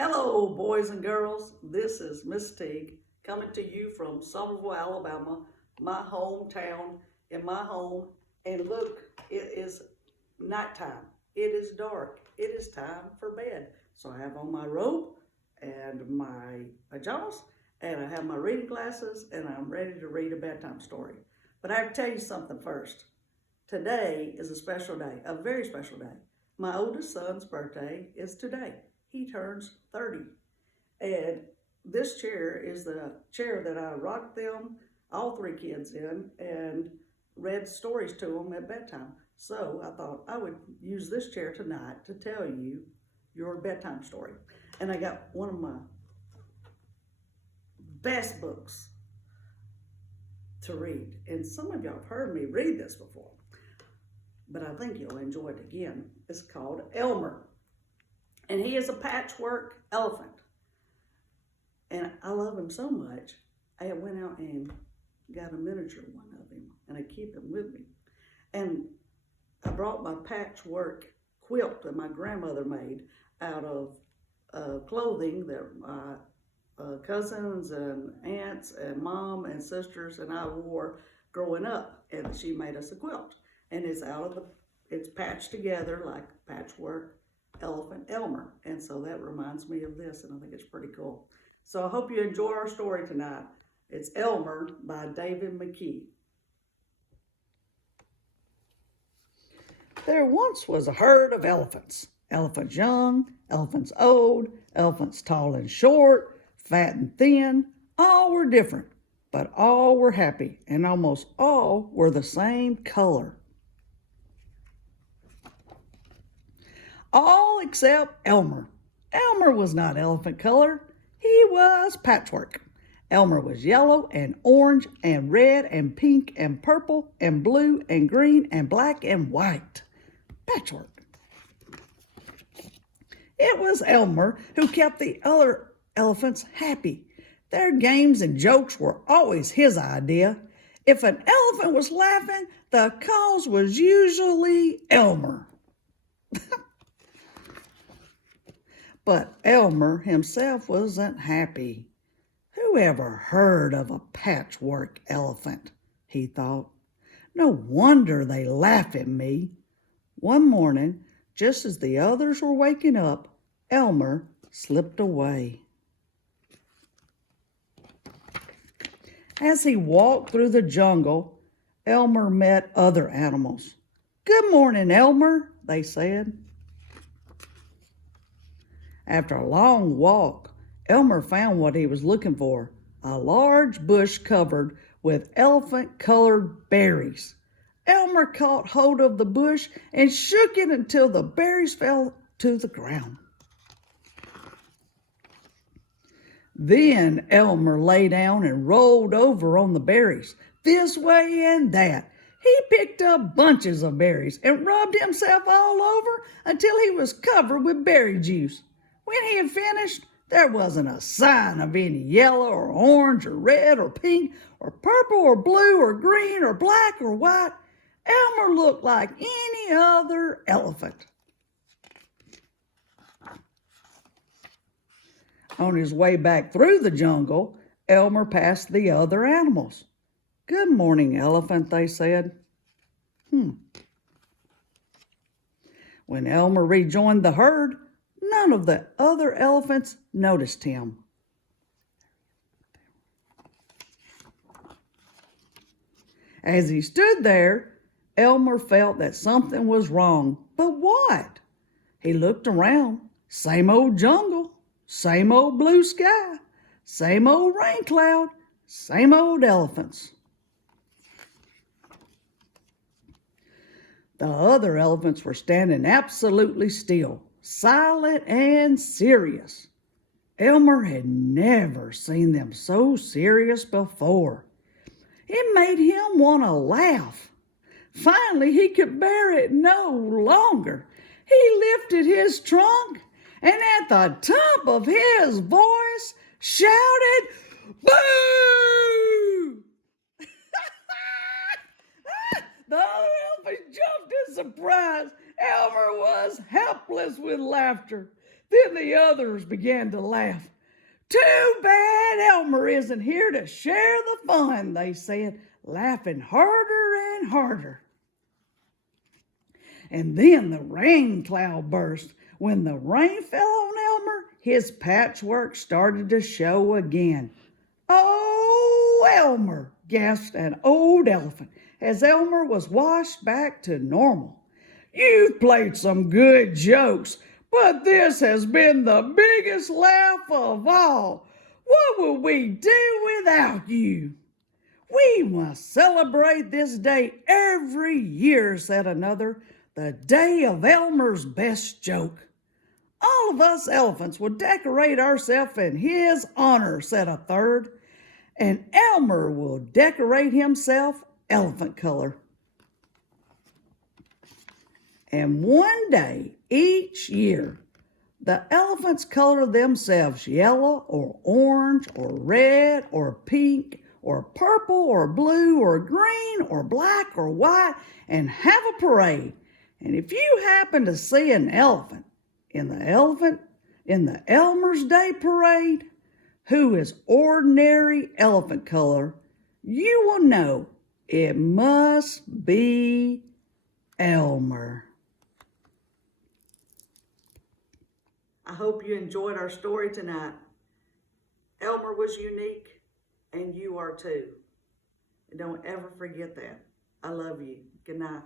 Hello, boys and girls. This is Miss Teague coming to you from Somerville, Alabama, my hometown, in my home. And look, it is nighttime. It is dark. It is time for bed. So I have on my robe and my pajamas, and I have my reading glasses, and I'm ready to read a bedtime story. But I have to tell you something first. Today is a special day, a very special day. My oldest son's birthday is today. He turns 30. And this chair is the chair that I rocked them, all three kids in, and read stories to them at bedtime. So I thought I would use this chair tonight to tell you your bedtime story. And I got one of my best books to read. And some of y'all have heard me read this before, but I think you'll enjoy it again. It's called Elmer, and he is a patchwork elephant. And I love him so much, I went out and got a miniature one of him, and I keep him with me. And I brought my patchwork quilt that my grandmother made out of clothing that my cousins and aunts and mom and sisters and I wore growing up, and she made us a quilt. And it's patched together like patchwork elephant Elmer. And so that reminds me of this, and I think it's pretty cool. So I hope you enjoy our story tonight. It's Elmer by David McKee. There once was a herd of elephants. Elephants young, elephants old, elephants tall and short, fat and thin. All were different, but all were happy, and almost all were the same color. All except Elmer. Elmer was not elephant color. He was patchwork. Elmer was yellow and orange and red and pink and purple and blue and green and black and white. Patchwork. It was Elmer who kept the other elephants happy. Their games and jokes were always his idea. If an elephant was laughing, the cause was usually Elmer. But Elmer himself wasn't happy. Who ever heard of a patchwork elephant? He thought. No wonder they laugh at me. One morning, just as the others were waking up, Elmer slipped away. As he walked through the jungle, Elmer met other animals. "Good morning, Elmer," they said. After a long walk, Elmer found what he was looking for, a large bush covered with elephant-colored berries. Elmer caught hold of the bush and shook it until the berries fell to the ground. Then Elmer lay down and rolled over on the berries, this way and that. He picked up bunches of berries and rubbed himself all over until he was covered with berry juice. When he had finished, there wasn't a sign of any yellow or orange or red or pink or purple or blue or green or black or white. Elmer looked like any other elephant. On his way back through the jungle, Elmer passed the other animals. "Good morning, elephant," they said. When Elmer rejoined the herd, none of the other elephants noticed him. As he stood there, Elmer felt that something was wrong. But what? He looked around. Same old jungle, same old blue sky, same old rain cloud, same old elephants. The other elephants were standing absolutely still, silent and serious. Elmer had never seen them so serious before. It made him want to laugh. Finally, he could bear it no longer. He lifted his trunk and at the top of his voice shouted, "Boo!" The other elephants jumped in surprise. Elmer was helpless with laughter. Then the others began to laugh. Too bad Elmer isn't here to share the fun, they said, laughing harder and harder. And then the rain cloud burst. When the rain fell on Elmer, his patchwork started to show again. Oh, Elmer, gasped an old elephant as Elmer was washed back to normal. You've played some good jokes, but this has been the biggest laugh of all. What will we do without you? We must celebrate this day every year, said another, the day of Elmer's best joke. All of us elephants will decorate ourselves in his honor, said a third, and Elmer will decorate himself elephant color. And one day each year, the elephants color themselves yellow or orange or red or pink or purple or blue or green or black or white and have a parade. And if you happen to see an elephant in the Elmer's Day parade who is ordinary elephant color, you will know it must be Elmer. I hope you enjoyed our story tonight. Elmer was unique, and you are too. And don't ever forget that. I love you. Good night.